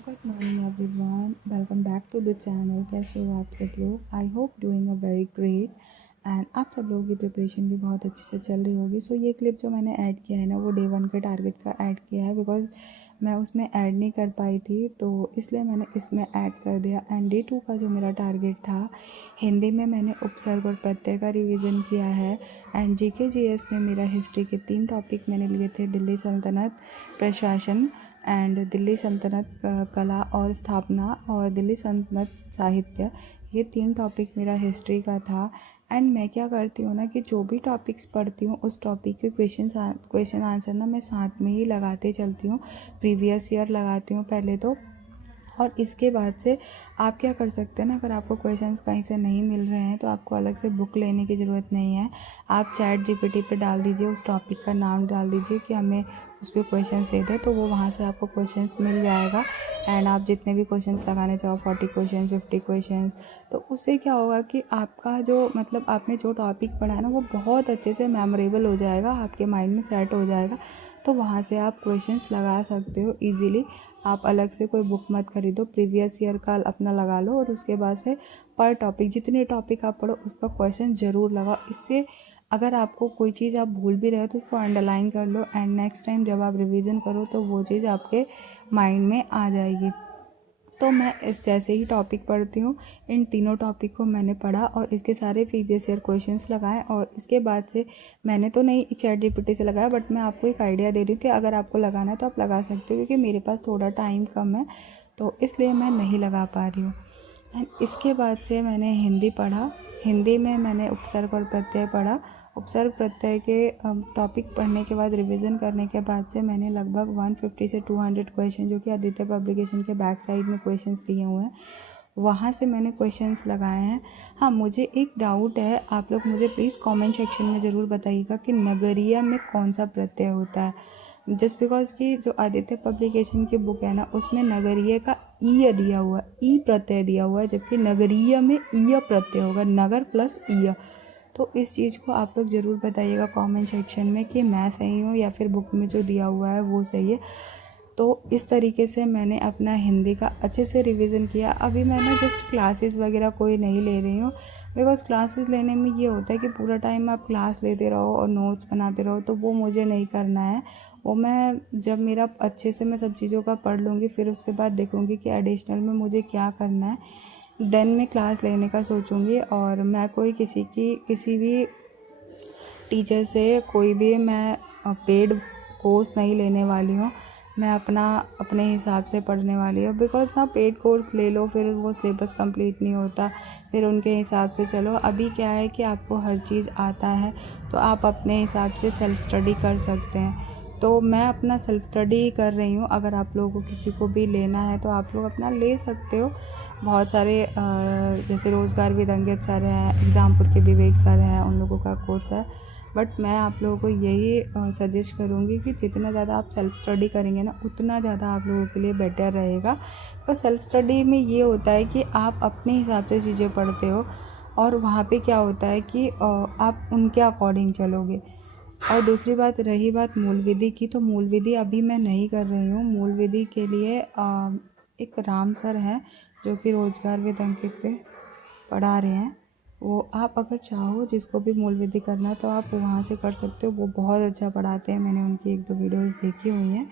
Good morning everyone, welcome back to the channel. कैसे हो आप सब लोग? I hope doing a very great. And आप सब लोगों की प्रिपरेशन भी बहुत अच्छे से चल रही होगी। सो ये क्लिप जो मैंने ऐड किया है ना, वो डे 1 के टारगेट का ऐड किया है, बिकॉज मैं उसमें ऐड नहीं कर पाई थी, तो इसलिए मैंने इसमें ऐड कर दिया। एंड डे 2 का जो मेरा टारगेट था, हिंदी में मैंने उपसर्ग और प्रत्यय का रिविज़न किया है। एंड जीके जीएस में मेरा हिस्ट्री के 3 टॉपिक मैंने लिए थे, दिल्ली सल्तनत, प्रशासन एंड दिल्ली सल्तनत कला और स्थापना, और दिल्ली सल्तनत साहित्य। ये 3 टॉपिक मेरा हिस्ट्री का था। एंड मैं क्या करती हूँ ना कि जो भी टॉपिक्स पढ़ती हूँ उस टॉपिक के क्वेश्चन आंसर ना मैं साथ में ही लगाते चलती हूँ। प्रीवियस ईयर लगाती हूँ पहले तो, और इसके बाद से आप क्या कर सकते हैं ना, अगर आपको क्वेश्चंस कहीं से नहीं मिल रहे हैं तो आपको अलग से बुक लेने की ज़रूरत नहीं है। आप चैट जीपीटी पे डाल दीजिए, उस टॉपिक का नाम डाल दीजिए कि हमें उस पर क्वेश्चंस दे दे, तो वो वहाँ से आपको क्वेश्चंस मिल जाएगा। एंड आप जितने भी क्वेश्चंस लगाने चाहो, 40 क्वेश्चन, 50 क्वेश्चंस, तो उससे क्या होगा कि आपका जो मतलब आपने जो टॉपिक पढ़ा है ना, वो बहुत अच्छे से मेमोरेबल हो जाएगा, आपके माइंड में सेट हो जाएगा। तो वहाँ से आप क्वेश्चंस लगा सकते हो ईजिली। आप अलग से कोई बुक मत खरीदो, प्रीवियस ईयर का अपना लगा लो, और उसके बाद से पर टॉपिक जितने टॉपिक आप पढ़ो उसका क्वेश्चन ज़रूर लगाओ। इससे अगर आपको कोई चीज़ आप भूल भी रहे हो तो उसको अंडरलाइन कर लो, एंड नेक्स्ट टाइम जब आप रिवीजन करो तो वो चीज़ आपके माइंड में आ जाएगी। तो मैं इस जैसे ही टॉपिक पढ़ती हूँ, इन तीनों टॉपिक को मैंने पढ़ा और इसके सारे प्रीवियस ईयर क्वेश्चंस लगाए, और इसके बाद से मैंने तो नहीं चैट जीपीटी से लगाया, बट मैं आपको एक आइडिया दे रही हूँ कि अगर आपको लगाना है तो आप लगा सकते हो, क्योंकि मेरे पास थोड़ा टाइम कम है तो इसलिए मैं नहीं लगा पा रही हूँ। एंड इसके बाद से मैंने हिंदी पढ़ा। हिंदी में मैंने उपसर्ग और प्रत्यय पढ़ा। उपसर्ग प्रत्यय के टॉपिक पढ़ने के बाद, रिवीजन करने के बाद से मैंने लगभग 150 से 200 क्वेश्चन, जो कि आदित्य पब्लिकेशन के बैक साइड में क्वेश्चंस दिए हुए हैं, वहाँ से मैंने क्वेश्चंस लगाए हैं। हाँ, मुझे एक डाउट है, आप लोग मुझे प्लीज़ कमेंट सेक्शन में ज़रूर बताइएगा कि नगरीय में कौन सा प्रत्यय होता है। जस्ट बिकॉज कि जो आदित्य पब्लिकेशन की बुक है ना, उसमें नगरीय का ई दिया हुआ है, ई प्रत्यय दिया हुआ है, जबकि नगरीय में ईय प्रत्यय होगा, नगर प्लस ईय। तो इस चीज़ को आप लोग ज़रूर बताइएगा कमेंट सेक्शन में कि मैं सही हूँ या फिर बुक में जो दिया हुआ है वो सही है। तो इस तरीके से मैंने अपना हिंदी का अच्छे से रिवीजन किया। अभी मैं ना जस्ट क्लासेस वगैरह कोई नहीं ले रही हूँ, बिकॉज क्लासेस लेने में ये होता है कि पूरा टाइम आप क्लास लेते रहो और नोट्स बनाते रहो, तो वो मुझे नहीं करना है। वो मैं जब मेरा अच्छे से मैं सब चीज़ों का पढ़ लूँगी, फिर उसके बाद देखूँगी कि एडिशनल में मुझे क्या करना है, देन मैं क्लास लेने का सोचूँगी। और मैं कोई किसी भी टीचर से कोई भी मैं पेड कोर्स नहीं लेने वाली हूँ। मैं अपने हिसाब से पढ़ने वाली हूँ, बिकॉज़ ना पेड कोर्स ले लो फिर वो सिलेबस कंप्लीट नहीं होता, फिर उनके हिसाब से चलो। अभी क्या है कि आपको हर चीज़ आता है, तो आप अपने हिसाब से सेल्फ़ स्टडी कर सकते हैं। तो मैं अपना सेल्फ़ स्टडी कर रही हूँ। अगर आप लोगों को किसी को भी लेना है तो आप लोग अपना ले सकते हो। बहुत सारे जैसे रोज़गार विद अंकित सर हैं, एग्ज़ामपुर के विवेक सर हैं, उन लोगों का कोर्स है। बट मैं आप लोगों को यही सजेस्ट करूँगी कि जितना ज़्यादा आप सेल्फ़ स्टडी करेंगे ना, उतना ज़्यादा आप लोगों के लिए बेटर रहेगा। तो सेल्फ़ स्टडी में ये होता है कि आप अपने हिसाब से चीज़ें पढ़ते हो, और वहाँ पे क्या होता है कि आप उनके अकॉर्डिंग चलोगे। और दूसरी बात, रही बात मूल विधि की, तो मूल विधि अभी मैं नहीं कर रही हूँ। मूल विधि के लिए एक राम सर हैं जो कि रोज़गार विद अंकित पे पढ़ा रहे हैं। वो आप अगर चाहो, जिसको भी मूल विधि करना है, तो आप वहाँ से कर सकते हो। वो बहुत अच्छा पढ़ाते हैं, मैंने उनकी 1-2 वीडियोस देखी हुई हैं,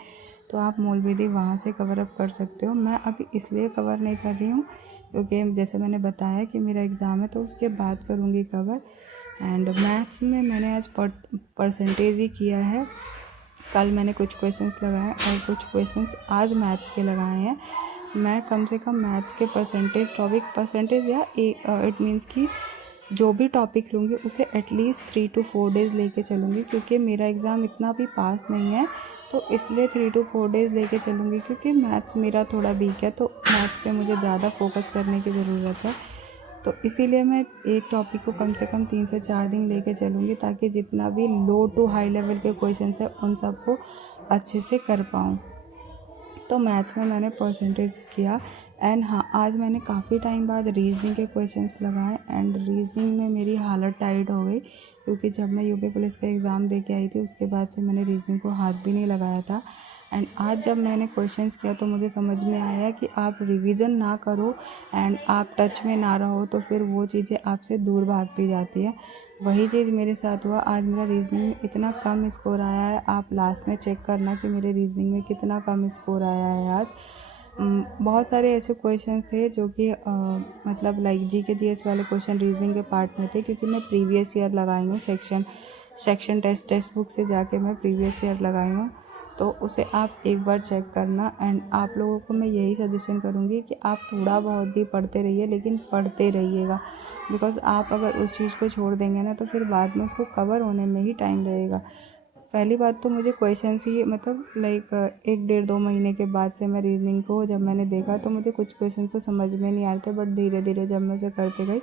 तो आप मूल विधि वहाँ से कवर अप कर सकते हो। मैं अभी इसलिए कवर नहीं कर रही हूँ क्योंकि जैसे मैंने बताया कि मेरा एग्ज़ाम है, तो उसके बाद करूँगी कवर। एंड मैथ्स में मैंने आज परसेंटेज ही किया है। कल मैंने कुछ क्वेश्चंस लगाए और कुछ क्वेश्चंस आज मैथ्स के लगाए हैं। मैं कम से कम मैथ्स के परसेंटेज या इट मीन्स कि जो भी टॉपिक लूँगी उसे एटलीस्ट 3 to 4 डेज़ लेके चलूँगी, क्योंकि मेरा एग्ज़ाम इतना भी पास नहीं है, तो इसलिए 3 to 4 डेज़ लेके चलूँगी। क्योंकि मैथ्स मेरा थोड़ा वीक है, तो मैथ्स पे मुझे ज़्यादा फोकस करने की ज़रूरत है। तो इसीलिए मैं एक टॉपिक को कम से कम 3 से 4 दिन लेके चलूँगी, ताकि जितना भी लो टू हाई लेवल के क्वेश्चंस हैं उन सबको अच्छे से कर पाऊँ। तो मैथ्स में मैंने परसेंटेज किया। एंड हाँ, आज मैंने काफ़ी टाइम बाद रीजनिंग के क्वेश्चंस लगाए, एंड रीजनिंग में मेरी हालत टाइट हो गई, क्योंकि जब मैं यूपी पुलिस का एग्ज़ाम दे के आई थी उसके बाद से मैंने रीजनिंग को हाथ भी नहीं लगाया था। एंड आज जब मैंने क्वेश्चंस किया तो मुझे समझ में आया कि आप रिवीजन ना करो एंड आप टच में ना रहो तो फिर वो चीज़ें आपसे दूर भागती जाती है। वही चीज़ मेरे साथ हुआ। आज मेरा रीजनिंग में इतना कम स्कोर आया है, आप लास्ट में चेक करना कि मेरे रीजनिंग में कितना कम स्कोर आया है आज। बहुत सारे ऐसे क्वेश्चंस थे जो कि मतलब लाइक GK GS वाले क्वेश्चन रीजनिंग के पार्ट में थे, क्योंकि मैं प्रीवियस ईयर लगाई हूँ सेक्शन टेस्ट बुक से जाके मैं प्रीवियस ईयर लगाई हूँ। तो उसे आप एक बार चेक करना। एंड आप लोगों को मैं यही सजेशन करूँगी कि आप थोड़ा बहुत भी पढ़ते रहिए, लेकिन पढ़ते रहिएगा, बिकॉज़ आप अगर उस चीज़ को छोड़ देंगे ना तो फिर बाद में उसको कवर होने में ही टाइम लगेगा। पहली बात तो मुझे क्वेश्चंस ही मतलब लाइक 1 डेढ़ 2 महीने के बाद से मैं रीजनिंग को जब मैंने देखा तो मुझे कुछ क्वेश्चन तो समझ में नहीं आए थे, बट धीरे धीरे जब मैं उसे करते गई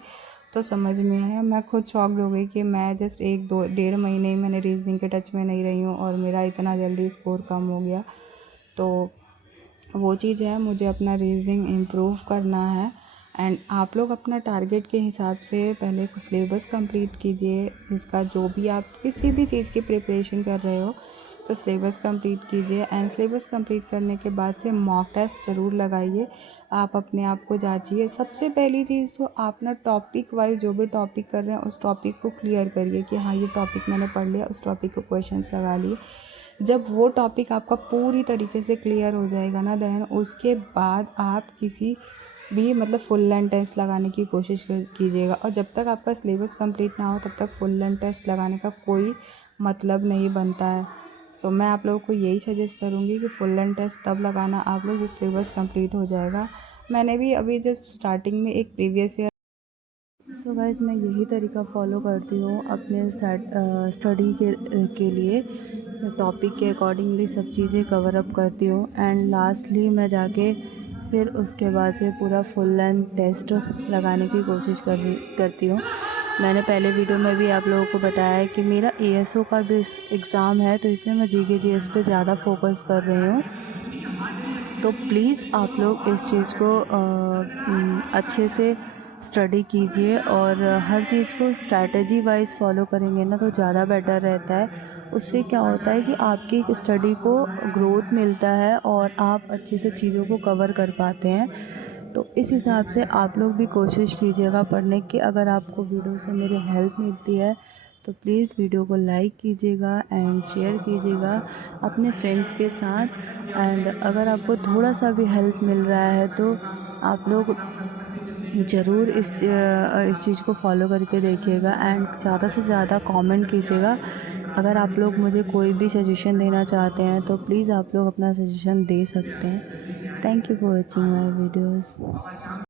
तो समझ में आया। मैं खुद शॉक्ड हो गई कि मैं जस्ट 1 2 1.5 महीने ही मैंने रीजनिंग के टच में नहीं रही हूँ और मेरा इतना जल्दी स्कोर कम हो गया। तो वो चीज़ है, मुझे अपना रीजनिंग इम्प्रूव करना है। एंड आप लोग अपना टारगेट के हिसाब से पहले सिलेबस कंप्लीट कीजिए, जिसका जो भी आप किसी भी चीज़ की प्रिपरेशन कर रहे हो तो सिलेबस कंप्लीट कीजिए। एंड सिलेबस कंप्लीट करने के बाद से मॉक टेस्ट ज़रूर लगाइए, आप अपने आप को जांचिए। सबसे पहली चीज़ तो आप ना टॉपिक वाइज जो भी टॉपिक कर रहे हैं उस टॉपिक को क्लियर करिए कि हाँ ये टॉपिक मैंने पढ़ लिया, उस टॉपिक को क्वेश्चंस लगा लिए। जब वो टॉपिक आपका पूरी तरीके से क्लियर हो जाएगा ना, देन उसके बाद आप किसी भी मतलब फुल लेंथ टेस्ट लगाने की कोशिश कीजिएगा। और जब तक आपका सिलेबस कंप्लीट ना हो तब तक फुल लेंथ टेस्ट लगाने का कोई मतलब नहीं बनता है। तो मैं आप लोगों को यही सजेस्ट करूँगी कि फुल लेंथ टेस्ट तब लगाना आप लोग जब सिलेबस कंप्लीट हो जाएगा। मैंने भी अभी जस्ट स्टार्टिंग में एक प्रीवियस ईयर सो गाइज़ मैं यही तरीका फ़ॉलो करती हूँ अपने स्टडी के लिए। टॉपिक के अकॉर्डिंगली सब चीज़ें कवर अप करती हूँ एंड लास्टली मैं जाके फिर उसके बाद से पूरा फुल लेंथ टेस्ट लगाने की कोशिश करती हूँ। मैंने पहले वीडियो में भी आप लोगों को बताया है कि मेरा ASO का भी एग्ज़ाम है, तो इसलिए मैं GK GS पे ज़्यादा फोकस कर रही हूँ। तो प्लीज़ आप लोग इस चीज़ को अच्छे से स्टडी कीजिए और हर चीज़ को स्ट्रैटेजी वाइज फॉलो करेंगे ना तो ज़्यादा बेटर रहता है। उससे क्या होता है कि आपकी स्टडी को ग्रोथ मिलता है और आप अच्छे से चीज़ों को कवर कर पाते हैं। तो इस हिसाब से आप लोग भी कोशिश कीजिएगा पढ़ने की। अगर आपको वीडियो से मेरी हेल्प मिलती है तो प्लीज़ वीडियो को लाइक कीजिएगा एंड शेयर कीजिएगा अपने फ्रेंड्स के साथ। एंड अगर आपको थोड़ा सा भी हेल्प मिल रहा है तो आप लोग ज़रूर इस चीज़ को फॉलो करके देखिएगा एंड ज़्यादा से ज़्यादा कमेंट कीजिएगा। अगर आप लोग मुझे कोई भी सजेशन देना चाहते हैं तो प्लीज़ आप लोग अपना सजेशन दे सकते हैं। Thank you for watching my videos.